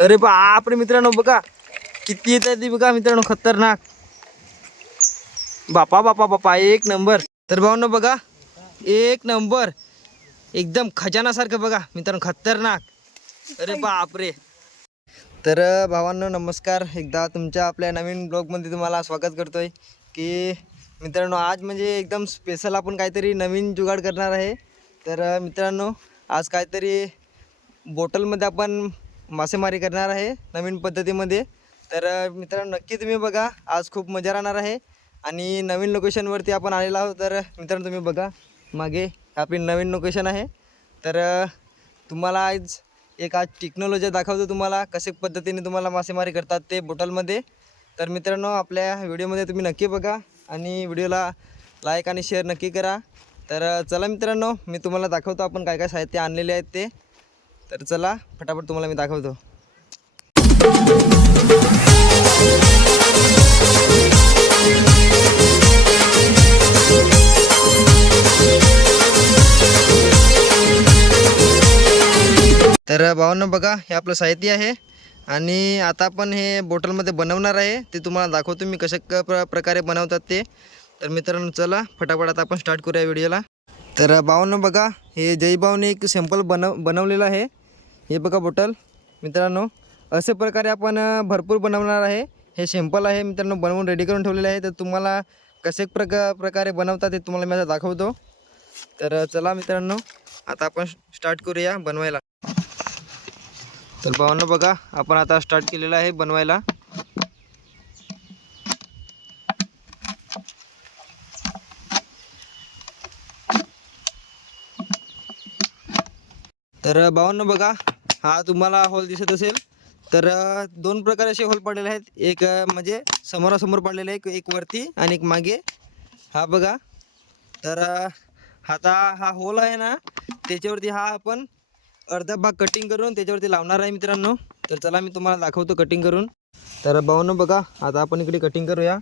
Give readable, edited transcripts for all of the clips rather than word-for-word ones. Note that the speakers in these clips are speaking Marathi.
अरे बापरे मित्रांनो, बघा किती येत आहे ती बघा मित्रांनो, खतरनाक. बापा बापा बापा, एक नंबर. तर भावांनो बघा, एक नंबर, एकदम खजानासारखं बघा मित्रांनो, खतरनाक. अरे बापरे. तर भावांनो नमस्कार, एकदा तुमच्या आपल्या नवीन ब्लॉगमध्ये तुम्हाला स्वागत करतोय. की मित्रांनो आज म्हणजे एकदम स्पेशल आपण काहीतरी नवीन जुगाड करणार आहे. तर मित्रांनो आज काहीतरी बॉटलमध्ये आपण मासेमारी करणार आहे नवीन पद्धतीमध्ये. तर मित्रांनो नक्की तुम्ही बघा, आज खूप मजा राहणार आहे. आणि नवीन लोकेशनवरती आपण आलेलो आहोत. तर मित्रांनो तुम्ही बघा, मागे आपली नवीन लोकेशन आहे. तर तुम्हाला आज टेक्नॉलॉजी दाखवतो, तुम्हाला कशा पद्धतीने तुम्हाला मासेमारी करतात ते बॉटलमध्ये. तर मित्रांनो आपल्या व्हिडिओमध्ये तुम्ही नक्की बघा आणि व्हिडिओला लाईक आणि शेअर नक्की करा. तर चला मित्रांनो, मी तुम्हाला दाखवतो आपण काय काय साहित्य आणलेले आहेत ते. तर चला फटाफट तुम्हाला मी दाखवतो. तर भावांनो बघा, हे आपलं साहित्य आहे आणि आता आपण हे बॉटलमध्ये बनवणार आहे. ते तुम्हाला दाखवतो मी कशा प्रकारे बनवतात ते. तर मित्रांनो चला फटाफट आता आपण स्टार्ट करूया व्हिडिओला. तर भावांनो बघा, हे जयभाऊने एक सॅम्पल बनवलेलं आहे. हे बघा बॉटल मित्रांनो, अशा प्रकारे आपण भरपूर बनवणार आहे. हे सॅम्पल आहे मित्रांनो, बनवून रेडी करून ठेवलेले आहे. तर तुम्हाला कसे प्रकारे बनवतात ते तुम्हाला मी आता दाखवतो. तर चला मित्रांनो आता आपण स्टार्ट करूया बनवायला. तर भावांनो बघा, आपण आता स्टार्ट केलेलं आहे बनवायला. तर भावांनो बघा, हा तुम्हाला हॉल दिसत असेल. तर दोन प्रकारे असे हॉल पडलेले आहेत. एक म्हणजे समोरासमोर पडलेले आहे, एक वरती आणि एक मागे. हा बघा. तर आता हा हॉल आहे ना, त्याच्यावरती हा आपण अर्धा भाग कटिंग करून त्याच्यावरती लावणार आहे मित्रांनो. तर चला मी तुम्हाला दाखवतो कटिंग करून. तर भावांनो बघा, आता आपण इकडे कटिंग करूया.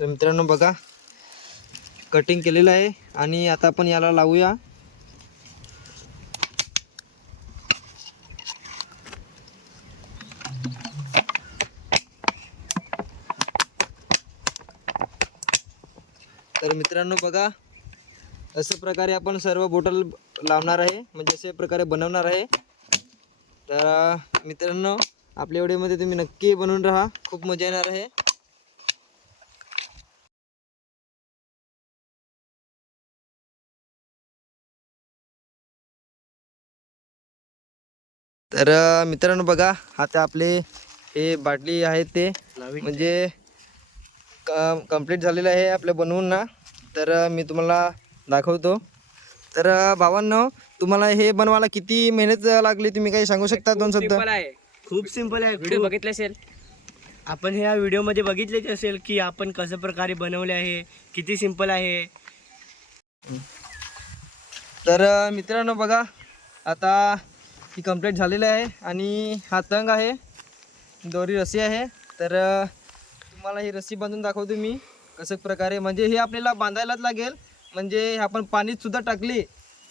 तर मित्रांनो बघा, कटिंग केलेलं आहे आणि आता आपण याला लावूया. तर मित्रांनो बघा, अशा प्रकारे आपण सर्व बॉटल लावणार आहे, म्हणजे अशा प्रकारे बनवणार आहे. तर मित्रांनो आपल्या व्हिडिओमध्ये तुम्ही नक्की बनवून राहा, खूप मजा येणार आहे. तर मित्रांनो बघा, आता आपले हे बाटली आहे ते म्हणजे कंप्लीट झालेलं आहे आपलं बनवून ना. तर मी तुम्हाला दाखवतो. तर भावांनो, तुम्हाला हे बनवायला किती मेहनत लागली तुम्ही काही सांगू शकता? दोन शब्द. खूप सिंपल आहे. व्हिडिओ बघितला असेल आपण, ह्या व्हिडिओमध्ये बघितलेच असेल की आपण कशा प्रकारे बनवले आहे, किती सिंपल आहे. तर मित्रांनो बघा, आता ही कंप्लीट झालेलं आहे आणि हा तंग आहे, दोरी रस्सी आहे. तर तुम्हाला ही रस्सी बांधून दाखवतो मी कसं प्रकारे. म्हणजे हे आपल्याला बांधायलाच लागेल, म्हणजे आपण पाणीत सुद्धा टाकली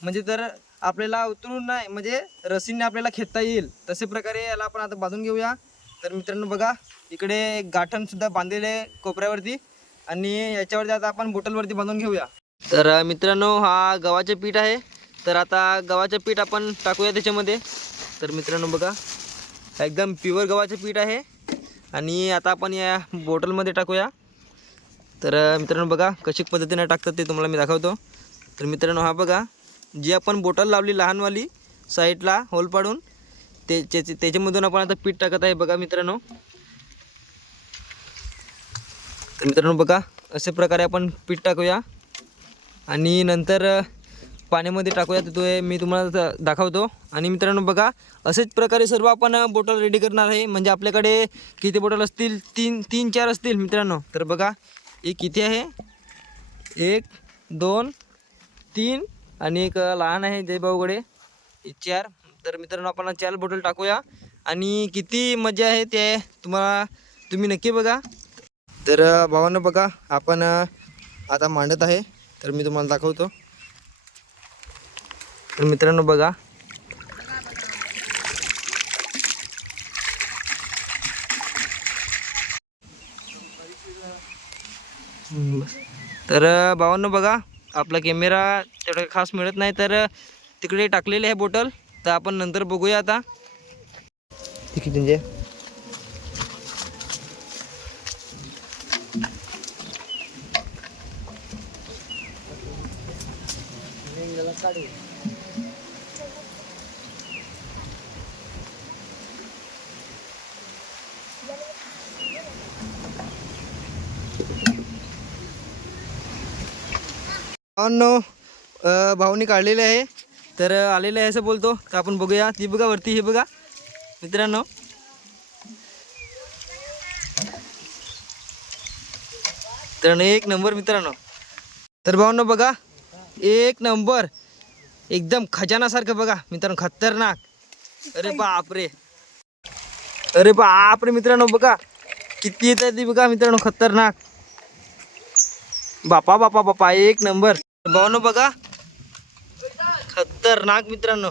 म्हणजे तर आपल्याला उतरून नाही, म्हणजे रस्सीने आपल्याला खेचता येईल. तसे प्रकारे याला आपण आता बांधून घेऊया. तर मित्रांनो बघा, इकडे एक गाठण सुद्धा बांधलेले आहे कोपऱ्यावरती आणि याच्यावरती आता आपण बॉटलवरती बांधून घेऊया. तर मित्रांनो हा गव्हाचे पीठ आहे. तर आता गव्हाचं पीठ आपण टाकूया त्याच्यामध्ये. तर मित्रांनो बघा, एकदम प्युअर गव्हाचं पीठ आहे आणि आता आपण या बॉटलमध्ये टाकूया. तर मित्रांनो बघा, कशी पद्धतीने टाकतात ते तुम्हाला मी दाखवतो. तर मित्रांनो हा बघा, जी आपण बॉटल लावली लहानवाली साईडला होल पाडून, त्याच्यामधून आपण आता पीठ टाकत आहे बघा मित्रांनो. तर मित्रांनो बघा, अशा प्रकारे आपण पीठ टाकूया आणि नंतर पाण्यामध्ये टाकूया. तर तो मी तुम्हाला दाखवतो. आणि मित्रांनो बघा, असेच प्रकारे सर्व आपण बॉटल रेडी करणार आहे. म्हणजे आपल्याकडे किती बॉटल असतील? तीन चार असतील मित्रांनो. तर बघा, एक किती आहे? 1 2 3 आणि एक लहान आहे जयभाऊकडे, 4. तर मित्रांनो आपण 4 बॉटल टाकूया आणि किती मजा आहे ते तुम्हाला तुम्ही नक्की बघा. तर भावांनो बघा, आपण आता मांडत आहे, तर मी तुम्हाला दाखवतो. तर मित्रांनो बघा, तर भावांनो बघा, आपला कॅमेरा तेवढा खास मिळत नाही, तर तिकडे टाकलेले आहे बॉटल. तर आपण नंतर बघूया आता. ठीक आहे. भावांनो, भाऊनी काढलेले आहे, तर आलेले आहे असं बोलतो. तर आपण बघूया. ती बघा वरती, हे बघा मित्रांनो. तर एक नंबर मित्रांनो. तर भावांनो बघा, एक नंबर एकदम खजानासारखं बघा मित्रांनो, खतरनाक. अरे बापरे, अरे बापरे मित्रांनो बघा किती येत आहे ती बघा मित्रांनो, खतरनाक. बापा बापा बापा, एक नंबर. भावांनो बघा, खतरनाक मित्रांनो.